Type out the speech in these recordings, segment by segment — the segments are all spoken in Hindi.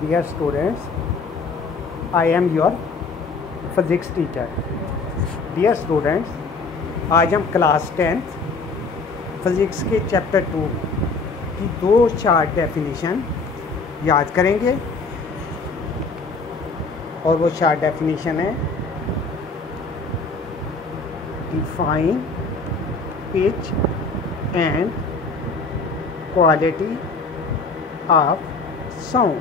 Dear students, I am your physics teacher. Dear students, आज हम क्लास 10th फिज़िक्स के चैप्टर 2 की दो चार्ट डेफिनेशन याद करेंगे और वो चार्ट डेफिनेशन है define pitch and quality of sound.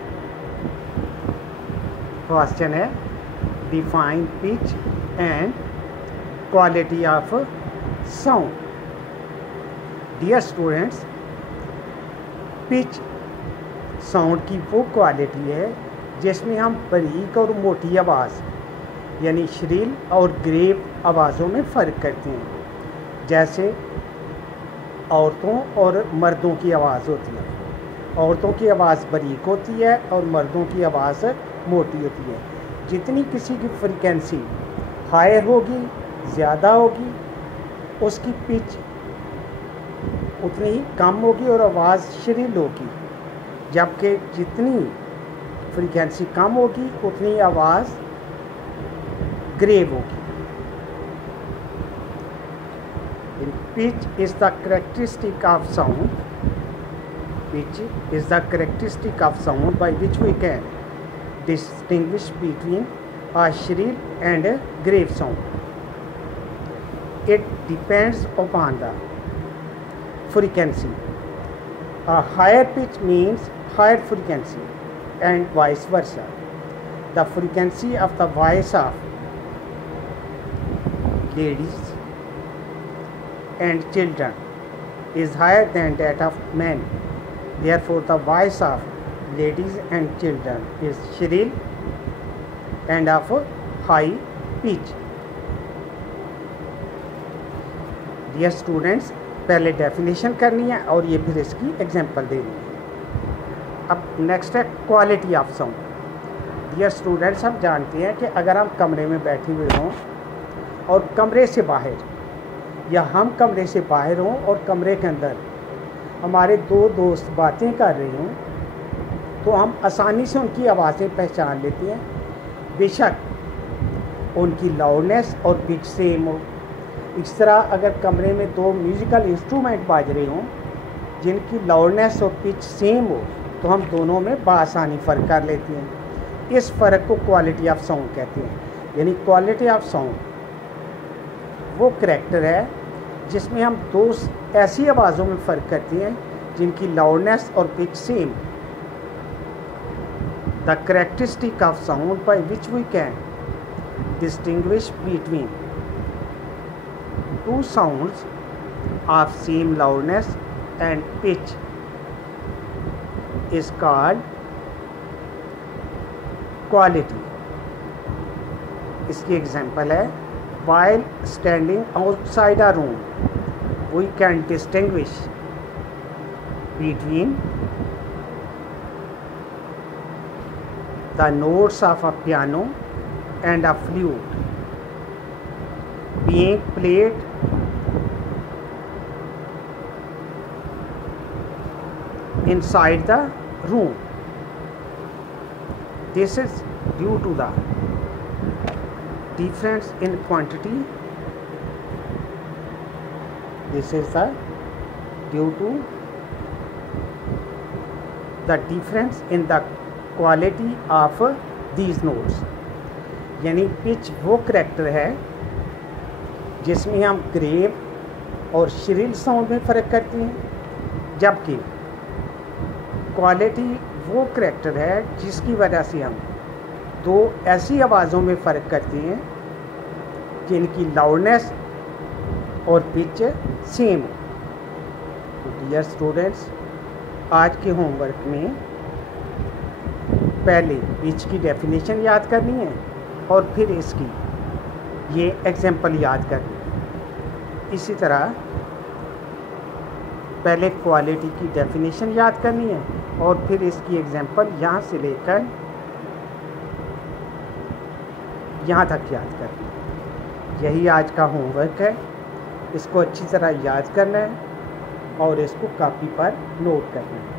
Question है define pitch and quality of sound. Dear students, pitch sound की वो क्वालिटी है जिसमें हम बारीक और मोटी आवाज़ यानी श्रील और ग्रेव आवाज़ों में फ़र्क करते हैं. जैसे औरतों और मर्दों की आवाज़ होती है. औरतों की आवाज़ बारीक होती है और मर्दों की आवाज़ मोटी होती है. जितनी किसी की फ्रीक्वेंसी हायर होगी, ज़्यादा होगी, उसकी पिच उतनी ही कम होगी और आवाज़ श्रील होगी. जबकि जितनी फ्रीक्वेंसी कम होगी उतनी आवाज़ ग्रेव होगी. Pitch is the characteristic of sound. Pitch is the characteristic of sound by which we can distinguish between a shrill and a grave sound. It depends upon the frequency. A higher pitch means higher frequency and vice versa. The frequency of the voice of ladies and children is higher than that of men. Therefore, the voice of ladies and children is shrill and of high pitch. Dear students, पहले डेफिनेशन करनी है और ये फिर इसकी एग्जांपल देनी है. अब नेक्स्ट है quality of sound. Dear students, हम जानते हैं कि अगर हम कमरे में बैठे हुए हों और कमरे से बाहर या हम कमरे से बाहर हों और कमरे के अंदर हमारे दो दोस्त बातें कर रहे हों तो हम आसानी से उनकी आवाज़ें पहचान लेते हैं. बेशक उनकी लाउडनेस और पिच सेम हो. इस तरह अगर कमरे में दो म्यूज़िकल इंस्ट्रूमेंट बाज रहे हों जिनकी लाउडनेस और पिच सेम हो तो हम दोनों में बआसानी फ़र्क कर लेते हैं. इस फ़र्क को क्वालिटी ऑफ साउंड कहते हैं. यानी क्वालिटी ऑफ साउंड वो करैक्टर है जिसमें हम दो ऐसी आवाज़ों में फ़र्क करते हैं जिनकी लाउडनेस और pitch same. The characteristic of sound by which we can distinguish between two sounds of same loudness and pitch is called quality. इसकी एग्जांपल है while standing outside a room we can distinguish between the notes of a piano and a flute being played inside the room. This is due to the difference in quantity. This is the due to the difference in the quality of these notes. यानी पिच वो करैक्टर है जिसमें हम ग्रेव और श्रिल साउंड में फ़र्क करते हैं, जबकि क्वालिटी वो करैक्टर है जिसकी वजह से हम दो ऐसी आवाज़ों में फ़र्क करते हैं जिनकी लाउडनेस और पिच सेम हो. तो डियर स्टूडेंट्स, आज के होमवर्क में पहले पिच की डेफिनेशन याद करनी है और फिर इसकी ये एग्जांपल याद करनी है. इसी तरह पहले क्वालिटी की डेफिनेशन याद करनी है और फिर इसकी एग्जांपल यहाँ से लेकर यहाँ तक याद करना. यही आज का होमवर्क है. इसको अच्छी तरह याद करना है और इसको कॉपी पर नोट करना है.